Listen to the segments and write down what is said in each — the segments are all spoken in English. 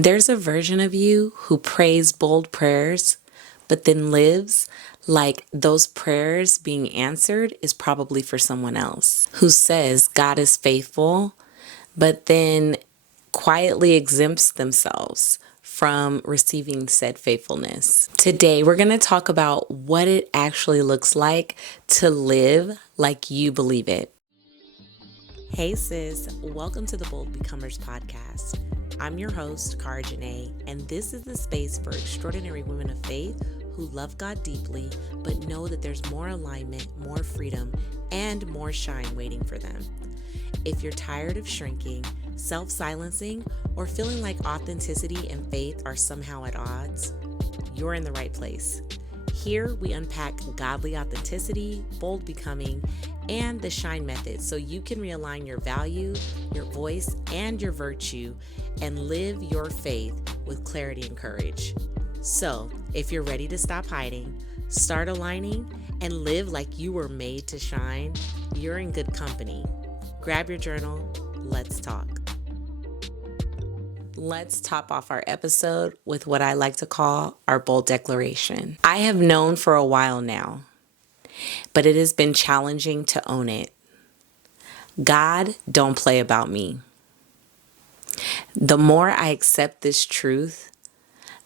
There's a version of you who prays bold prayers, but then lives like those prayers being answered is probably for someone else, who says God is faithful, but then quietly exempts themselves from receiving said faithfulness. Today, we're going to talk about what it actually looks like to live like you believe it. Hey sis, welcome to the Bold Becomers podcast. I'm your host, Cara Janae, and this is the space for extraordinary women of faith who love God deeply, but know that there's more alignment, more freedom, and more shine waiting for them. If you're tired of shrinking, self-silencing, or feeling like authenticity and faith are somehow at odds, you're in the right place. Here, we unpack godly authenticity, bold becoming, and the shine method so you can realign your value, your voice, and your virtue and live your faith with clarity and courage. So, if you're ready to stop hiding, start aligning, and live like you were made to shine, you're in good company. Grab your journal. Let's talk. Let's top off our episode with what I like to call our bold declaration. I have known for a while now, but it has been challenging to own it. God don't play about me. The more I accept this truth,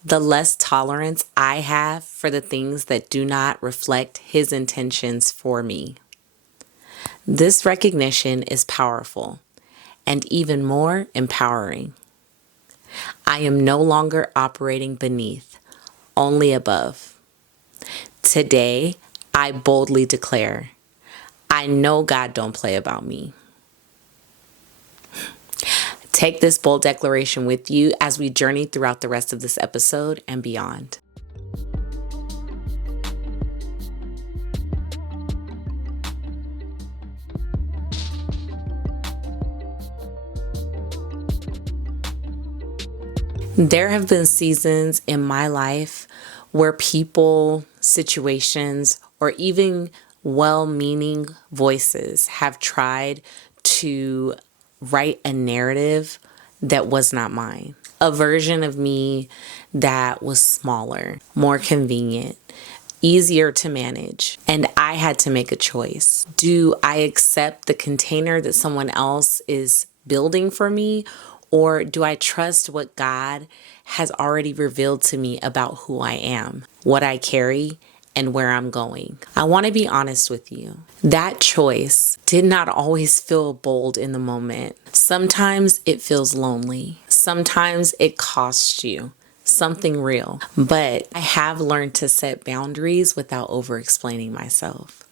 the less tolerance I have for the things that do not reflect His intentions for me. This recognition is powerful and even more empowering. I am no longer operating beneath, only above. Today, I boldly declare, I know God don't play about me. Take this bold declaration with you as we journey throughout the rest of this episode and beyond. There have been seasons in my life where people, situations, or even well-meaning voices have tried to write a narrative that was not mine. A version of me that was smaller, more convenient, easier to manage. And I had to make a choice. Do I accept the container that someone else is building for me? Or do I trust what God has already revealed to me about who I am, what I carry, and where I'm going? I want to be honest with you. That choice did not always feel bold in the moment. Sometimes it feels lonely. Sometimes it costs you something real. But I have learned to set boundaries without over-explaining myself.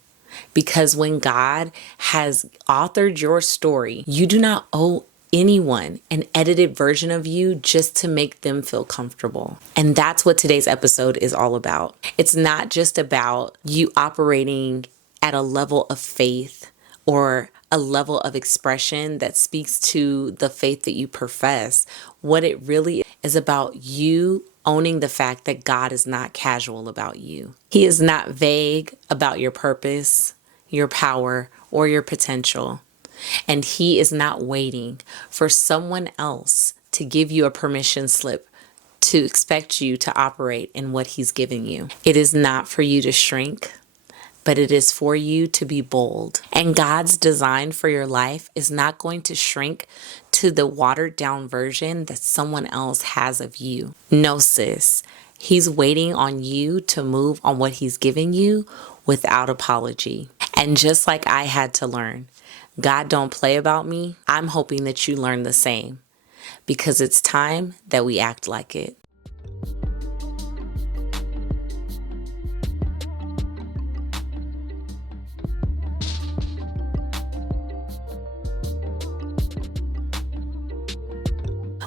Because when God has authored your story, you do not owe anyone an edited version of you just to make them feel comfortable. And that's what today's episode is all about. It's not just about you operating at a level of faith or a level of expression that speaks to the faith that you profess. What it really is about you owning the fact that God is not casual about you. He is not vague about your purpose, your power, or your potential. And He is not waiting for someone else to give you a permission slip to expect you to operate in what He's giving you. It is not for you to shrink, but it is for you to be bold. And God's design for your life is not going to shrink to the watered down version that someone else has of you. No, sis. He's waiting on you to move on what He's giving you without apology. And just like I had to learn, God don't play about me, I'm hoping that you learn the same, because it's time that we act like it.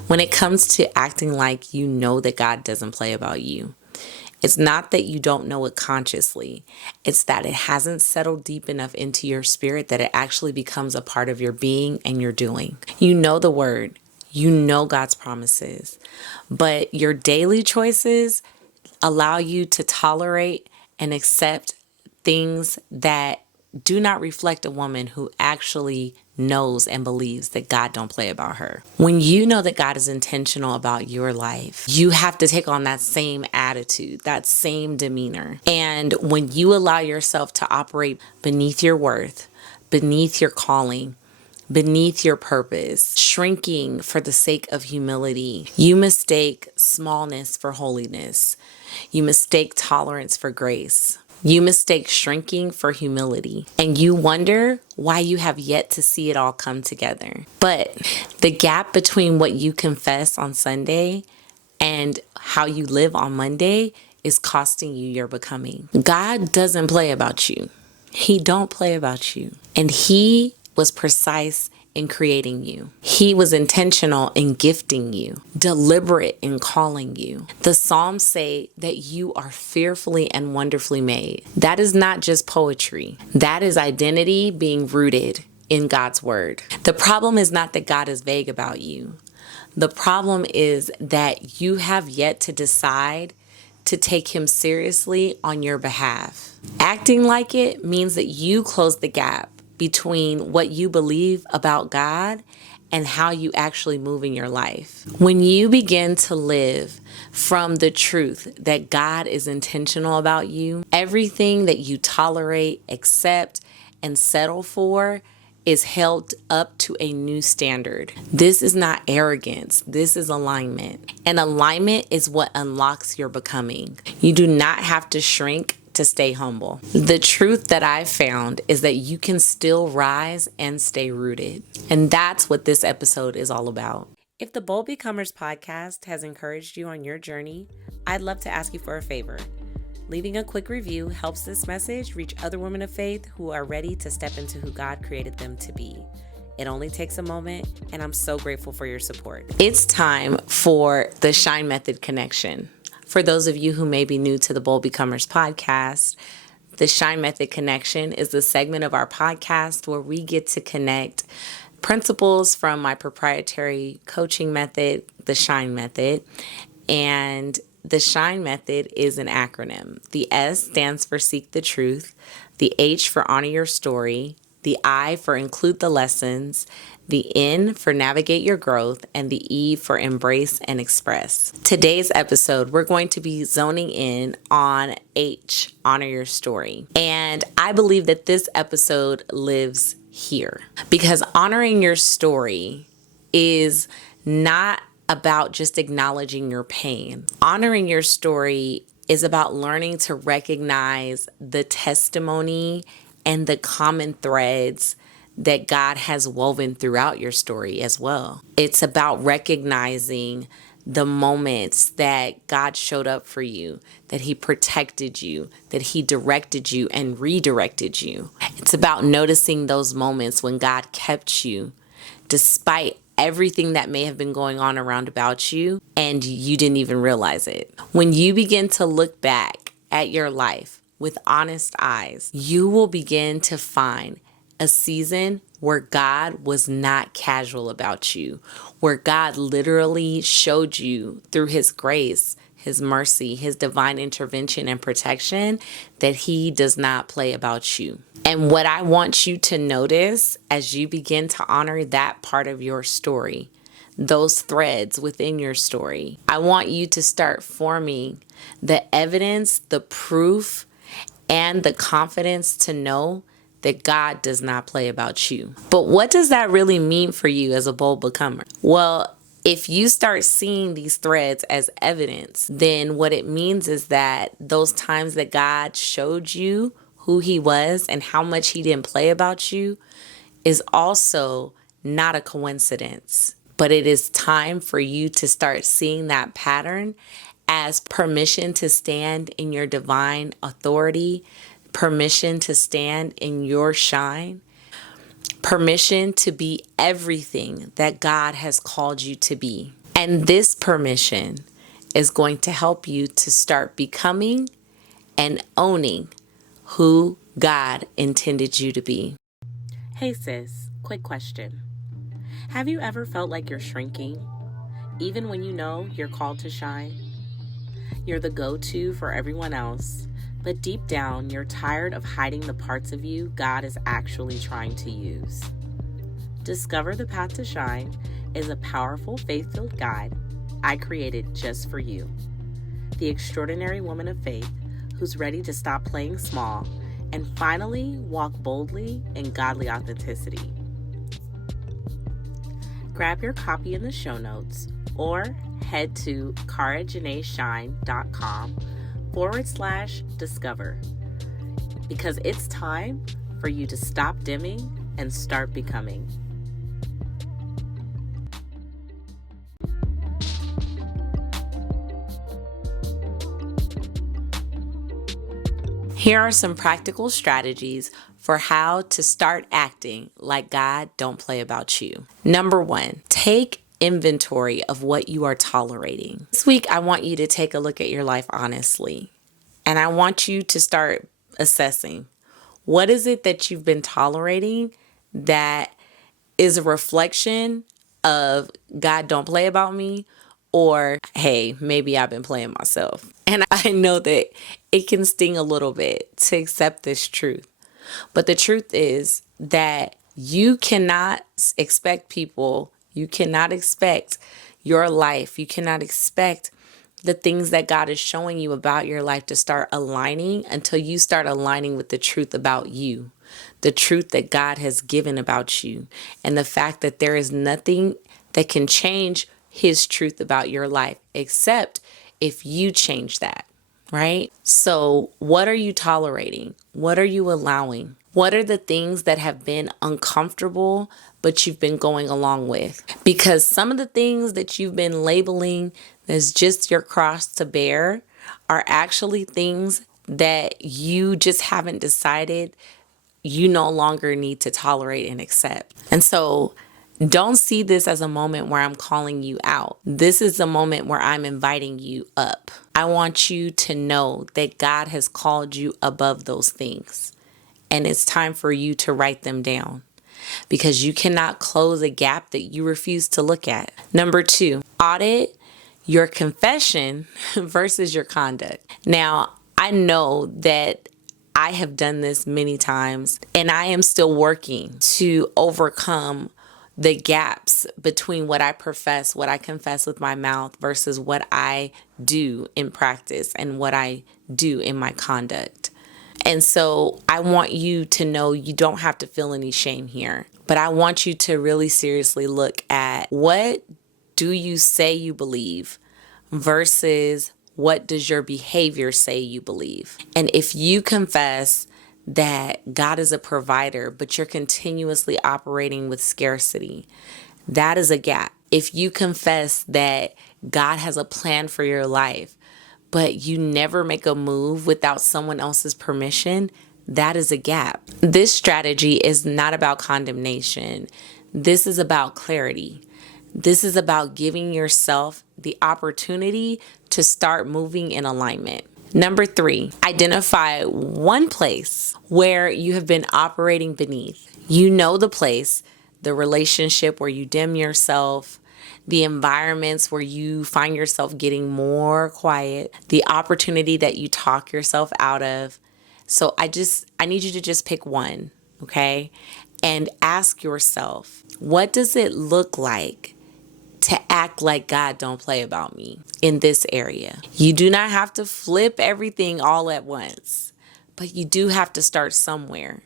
When it comes to acting like you know that God doesn't play about you, it's not that you don't know it consciously. It's that it hasn't settled deep enough into your spirit that it actually becomes a part of your being and your doing. You know the word. You know God's promises. But your daily choices allow you to tolerate and accept things that do not reflect a woman who actually knows and believes that God don't play about her. When you know that God is intentional about your life, you have to take on that same attitude, that same demeanor. And when you allow yourself to operate beneath your worth, beneath your calling, beneath your purpose, shrinking for the sake of humility, you mistake smallness for holiness. You mistake tolerance for grace. You mistake shrinking for humility, and you wonder why you have yet to see it all come together. But the gap between what you confess on Sunday and how you live on Monday is costing you your becoming. God doesn't play about you. He don't play about you. And he was precise in creating you. He was intentional in gifting you, deliberate in calling you. The Psalms say that you are fearfully and wonderfully made. That is not just poetry. That is identity being rooted in God's word. The problem is not that God is vague about you. The problem is that you have yet to decide to take him seriously on your behalf. Acting like it means that you close the gap between what you believe about God and how you actually move in your life. When you begin to live from the truth that God is intentional about you, everything that you tolerate, accept, and settle for is held up to a new standard. This is not arrogance. This is alignment. And alignment is what unlocks your becoming. You do not have to shrink to stay humble. The truth that I've found is that you can still rise and stay rooted. And that's what this episode is all about. If the Bold Becomers podcast has encouraged you on your journey, I'd love to ask you for a favor. Leaving a quick review helps this message reach other women of faith who are ready to step into who God created them to be. It only takes a moment, and I'm so grateful for your support. It's time for the Shine Method Connection. For those of you who may be new to the Bold Becomers podcast, the Shine Method Connection is the segment of our podcast where we get to connect principles from my proprietary coaching method, the Shine Method. And the Shine Method is an acronym. The S stands for Seek the Truth, the H for Honor Your Story, the I for Include the Lessons, the N for Navigate Your Growth, and the E for Embrace and Express. Today's episode, we're going to be zoning in on H, Honor Your Story. And I believe that this episode lives here because honoring your story is not about just acknowledging your pain. Honoring your story is about learning to recognize the testimony and the common threads that God has woven throughout your story as well. It's about recognizing the moments that God showed up for you, that he protected you, that he directed you and redirected you. It's about noticing those moments when God kept you despite everything that may have been going on around about you and you didn't even realize it. When you begin to look back at your life with honest eyes, you will begin to find a season where God was not casual about you, where God literally showed you through his grace, his mercy, his divine intervention and protection that he does not play about you. And what I want you to notice as you begin to honor that part of your story, those threads within your story, I want you to start forming the evidence, the proof, and the confidence to know that God does not play about you. But what does that really mean for you as a bold becomer? Well, if you start seeing these threads as evidence, then what it means is that those times that God showed you who he was and how much he didn't play about you is also not a coincidence. But it is time for you to start seeing that pattern as permission to stand in your divine authority, permission to stand in your shine, permission to be everything that God has called you to be. And this permission is going to help you to start becoming and owning who God intended you to be. Hey sis, quick question. Have you ever felt like you're shrinking, even when you know you're called to shine? You're the go-to for everyone else, but deep down, you're tired of hiding the parts of you God is actually trying to use. Discover the Path to Shine is a powerful faith-filled guide I created just for you, the extraordinary woman of faith who's ready to stop playing small and finally walk boldly in godly authenticity. Grab your copy in the show notes or head to carajanaeshine.com/discover, because it's time for you to stop dimming and start becoming. Here are some practical strategies for how to start acting like God don't play about you. Number 1, take inventory of what you are tolerating. This week, I want you to take a look at your life honestly, and I want you to start assessing what is it that you've been tolerating that is a reflection of God don't play about me, or hey, maybe I've been playing myself. And I know that it can sting a little bit to accept this truth. But the truth is that you cannot expect people, you cannot expect your life, you cannot expect the things that God is showing you about your life to start aligning until you start aligning with the truth about you, the truth that God has given about you, and the fact that there is nothing that can change His truth about your life except if you change that, right? So what are you tolerating? What are you allowing? What are the things that have been uncomfortable, but you've been going along with? Because some of the things that you've been labeling as just your cross to bear are actually things that you just haven't decided you no longer need to tolerate and accept. And so don't see this as a moment where I'm calling you out. This is a moment where I'm inviting you up. I want you to know that God has called you above those things. And it's time for you to write them down, because you cannot close a gap that you refuse to look at. Number 2, audit your confession versus your conduct. Now, I know that I have done this many times, and I am still working to overcome the gaps between what I profess, what I confess with my mouth versus what I do in practice and what I do in my conduct. And so I want you to know you don't have to feel any shame here, but I want you to really seriously look at what do you say you believe versus what does your behavior say you believe. And if you confess that God is a provider, but you're continuously operating with scarcity, that is a gap. If you confess that God has a plan for your life, but you never make a move without someone else's permission, that is a gap. This strategy is not about condemnation. This is about clarity. This is about giving yourself the opportunity to start moving in alignment. Number 3, identify one place where you have been operating beneath. You know the place, the relationship where you dim yourself, the environments where you find yourself getting more quiet, the opportunity that you talk yourself out of. So I need you to just pick one, okay? And ask yourself, what does it look like to act like God don't play about me in this area? You do not have to flip everything all at once, but you do have to start somewhere.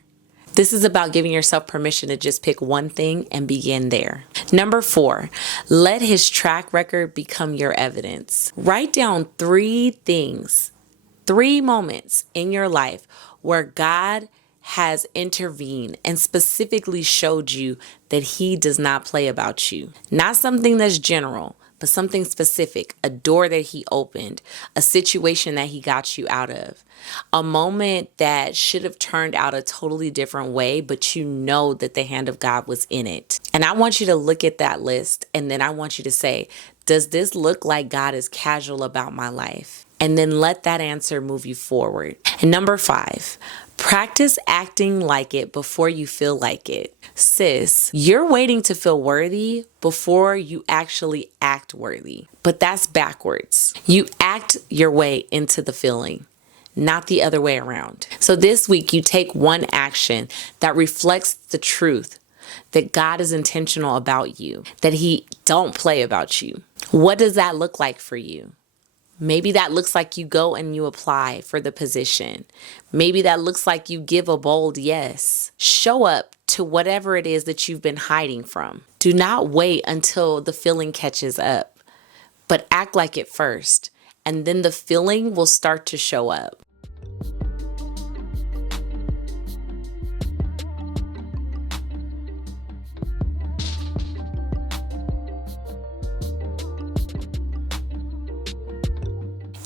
This is about giving yourself permission to just pick one thing and begin there. Number 4, let His track record become your evidence. Write down 3 things, 3 moments in your life where God has intervened and specifically showed you that He does not play about you. Not something that's general, but something specific, a door that He opened, a situation that He got you out of, a moment that should have turned out a totally different way, but you know that the hand of God was in it. And I want you to look at that list, and then I want you to say, does this look like God is casual about my life? And then let that answer move you forward. And number 5, practice acting like it before you feel like it. Sis, you're waiting to feel worthy before you actually act worthy. But that's backwards. You act your way into the feeling, not the other way around. So this week, you take one action that reflects the truth that God is intentional about you, that he don't play about you. What does that look like for you? Maybe that looks like you go and you apply for the position. Maybe that looks like you give a bold yes. Show up to whatever it is that you've been hiding from. Do not wait until the feeling catches up, but act like it first, and then the feeling will start to show up.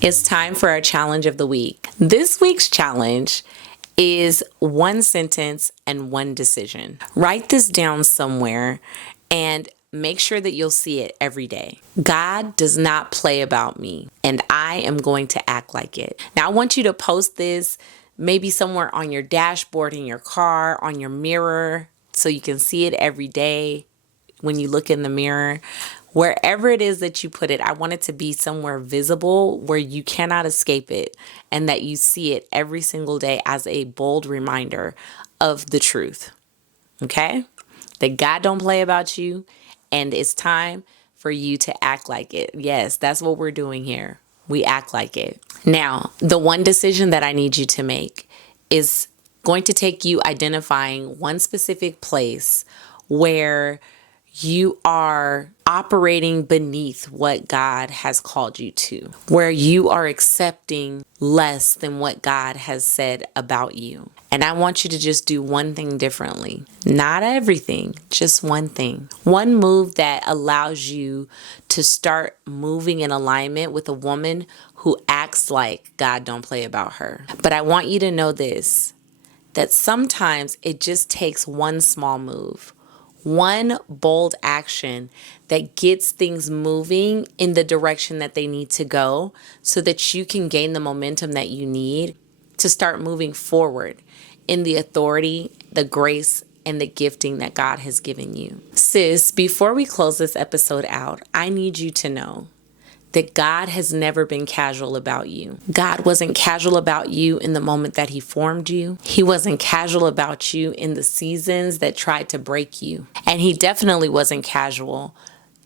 It's time for our challenge of the week. This week's challenge is one sentence and one decision. Write this down somewhere and make sure that you'll see it every day. God does not play about me, and I am going to act like it. Now, I want you to post this maybe somewhere on your dashboard, in your car, on your mirror, so you can see it every day when you look in the mirror. Wherever it is that you put it, I want it to be somewhere visible where you cannot escape it, and that you see it every single day as a bold reminder of the truth. Okay? That God don't play about you, and it's time for you to act like it. Yes, that's what we're doing here. We act like it. Now, the one decision that I need you to make is going to take you identifying one specific place where you are operating beneath what God has called you to, where you are accepting less than what God has said about you. And I want you to just do one thing differently. Not everything, just one thing. One move that allows you to start moving in alignment with a woman who acts like God don't play about her. But I want you to know this, that sometimes it just takes one small move. One bold action that gets things moving in the direction that they need to go so that you can gain the momentum that you need to start moving forward in the authority, the grace, and the gifting that God has given you. Sis, before we close this episode out, I need you to know that God has never been casual about you. God wasn't casual about you in the moment that he formed you. He wasn't casual about you in the seasons that tried to break you. And he definitely wasn't casual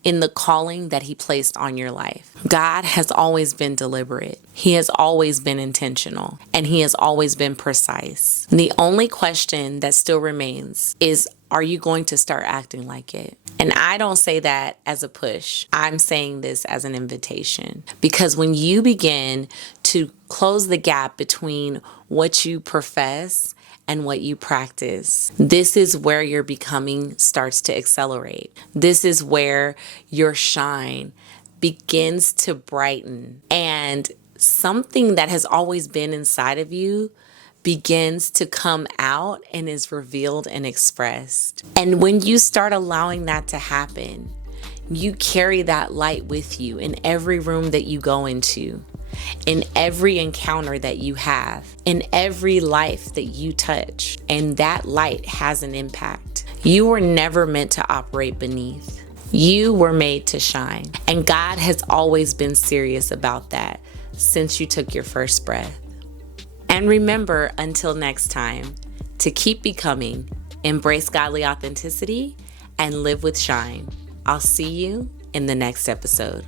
in the calling that he placed on your life. God has always been deliberate. He has always been intentional, and he has always been precise. The only question that still remains is, are you going to start acting like it? And I don't say that as a push. I'm saying this as an invitation. Because when you begin to close the gap between what you profess and what you practice, this is where your becoming starts to accelerate. This is where your shine begins to brighten, and something that has always been inside of you begins to come out and is revealed and expressed. And when you start allowing that to happen, you carry that light with you in every room that you go into, in every encounter that you have, in every life that you touch. And that light has an impact. You were never meant to operate beneath. You were made to shine. And God has always been serious about that since you took your first breath. And remember, until next time, to keep becoming, embrace godly authenticity, and live with shine. I'll see you in the next episode.